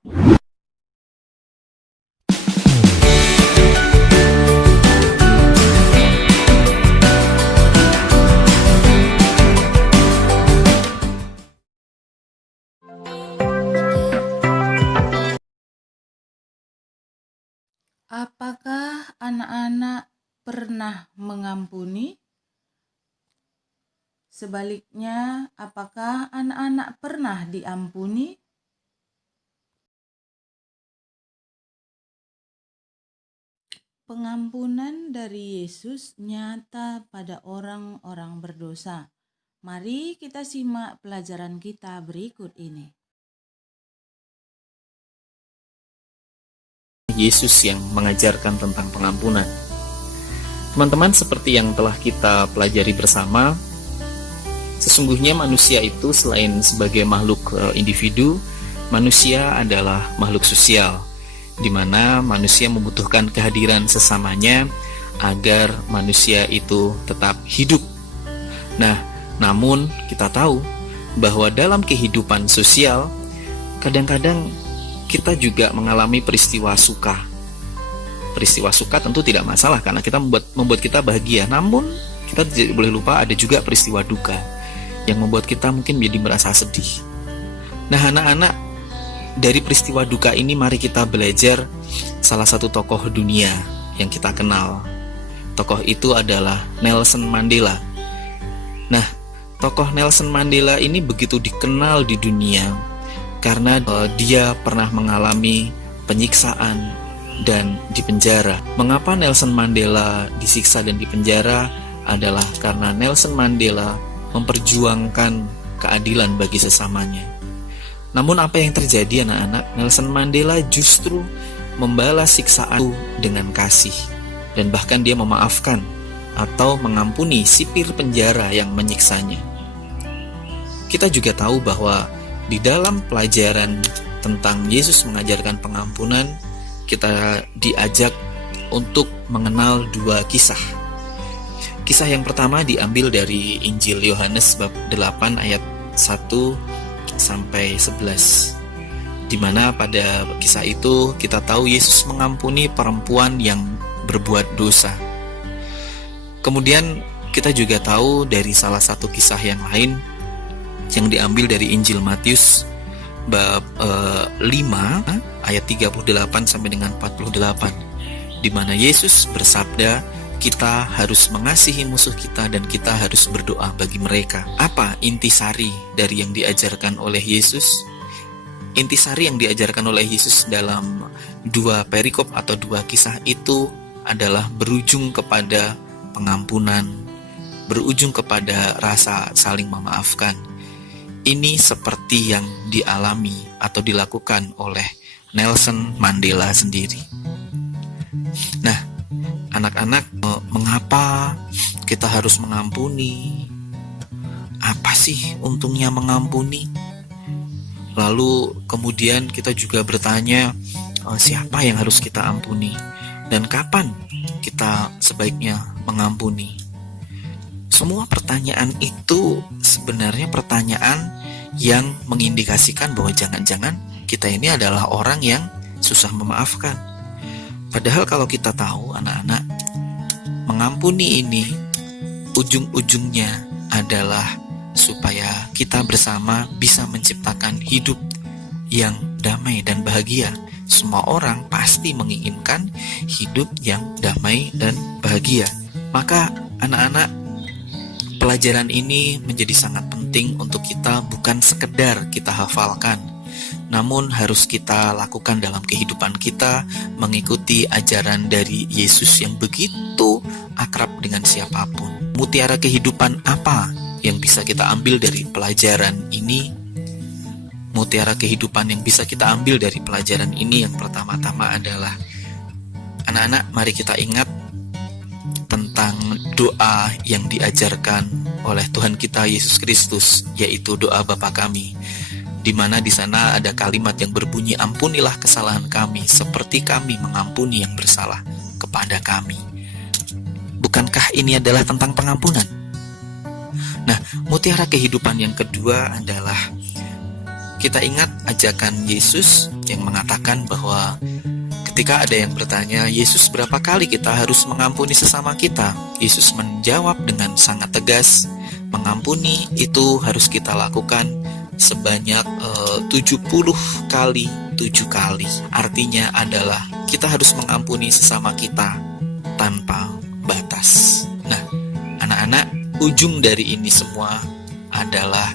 Apakah anak-anak pernah mengampuni? Sebaliknya, apakah anak-anak pernah diampuni? Pengampunan dari Yesus nyata pada orang-orang berdosa. Mari kita simak pelajaran kita berikut ini. Yesus yang mengajarkan tentang pengampunan. Teman-teman, seperti yang telah kita pelajari bersama, sesungguhnya manusia itu selain sebagai makhluk individu, manusia adalah makhluk sosial, di mana manusia membutuhkan kehadiran sesamanya agar manusia itu tetap hidup. Nah, namun kita tahu bahwa dalam kehidupan sosial, kadang-kadang kita juga mengalami peristiwa suka. Peristiwa suka tentu tidak masalah karena kita membuat kita bahagia. Namun kita tidak boleh lupa ada juga peristiwa duka yang membuat kita mungkin menjadi merasa sedih. Nah, anak-anak, dari peristiwa duka ini mari kita belajar salah satu tokoh dunia yang kita kenal. Tokoh itu adalah Nelson Mandela. Nah, tokoh Nelson Mandela ini begitu dikenal di dunia karena dia pernah mengalami penyiksaan dan dipenjara. Mengapa Nelson Mandela disiksa dan dipenjara? Adalah karena Nelson Mandela memperjuangkan keadilan bagi sesamanya. Namun apa yang terjadi anak-anak? Nelson Mandela justru membalas siksaan dengan kasih, dan bahkan dia memaafkan atau mengampuni sipir penjara yang menyiksanya. Kita juga tahu bahwa di dalam pelajaran tentang Yesus mengajarkan pengampunan, kita diajak untuk mengenal dua kisah. Kisah yang pertama diambil dari Injil Yohanes bab 8 ayat 1 sampai 11. Di mana pada kisah itu kita tahu Yesus mengampuni perempuan yang berbuat dosa. Kemudian kita juga tahu dari salah satu kisah yang lain yang diambil dari Injil Matius bab 5 ayat 38 sampai dengan 48, di mana Yesus bersabda, kita harus mengasihi musuh kita dan kita harus berdoa bagi mereka. Apa intisari dari yang diajarkan oleh Yesus? Intisari yang diajarkan oleh Yesus dalam dua perikop atau dua kisah itu adalah berujung kepada pengampunan, berujung kepada rasa saling memaafkan. Ini seperti yang dialami atau dilakukan oleh Nelson Mandela sendiri. Nah, anak-anak, mengapa kita harus mengampuni? Apa sih untungnya mengampuni? Lalu kemudian kita juga bertanya, siapa yang harus kita ampuni? Dan kapan kita sebaiknya mengampuni? Semua pertanyaan itu sebenarnya pertanyaan yang mengindikasikan bahwa jangan-jangan kita ini adalah orang yang susah memaafkan. Padahal kalau kita tahu anak-anak, mengampuni ini ujung-ujungnya adalah supaya kita bersama bisa menciptakan hidup yang damai dan bahagia. Semua orang pasti menginginkan hidup yang damai dan bahagia. Maka anak-anak, pelajaran ini menjadi sangat penting untuk kita, bukan sekedar kita hafalkan, namun harus kita lakukan dalam kehidupan kita, mengikuti ajaran dari Yesus yang begitu akrab dengan siapapun. Mutiara kehidupan apa yang bisa kita ambil dari pelajaran ini? Mutiara kehidupan yang bisa kita ambil dari pelajaran ini yang pertama-tama adalah, anak-anak, mari kita ingat tentang doa yang diajarkan oleh Tuhan kita Yesus Kristus, yaitu doa Bapa kami, di mana di sana ada kalimat yang berbunyi, ampunilah kesalahan kami seperti kami mengampuni yang bersalah kepada kami. Bukankah ini adalah tentang pengampunan? Nah, mutiara kehidupan yang kedua adalah kita ingat ajakan Yesus yang mengatakan bahwa ketika ada yang bertanya, Yesus, berapa kali kita harus mengampuni sesama kita? Yesus menjawab dengan sangat tegas, mengampuni itu harus kita lakukan sebanyak 70 kali 7 kali. Artinya adalah kita harus mengampuni sesama kita tanpa batas. Nah, anak-anak, ujung dari ini semua adalah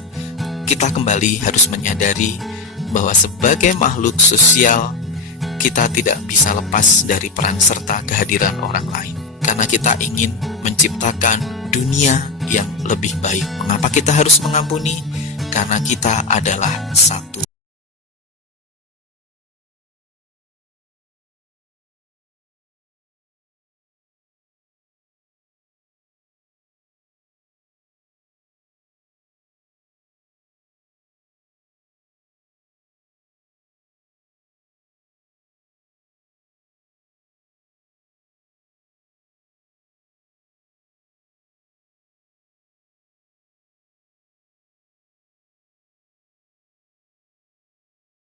kita kembali harus menyadari bahwa sebagai makhluk sosial kita tidak bisa lepas dari peran serta kehadiran orang lain. Karena kita ingin menciptakan dunia yang lebih baik. Mengapa kita harus mengampuni? Karena kita adalah satu.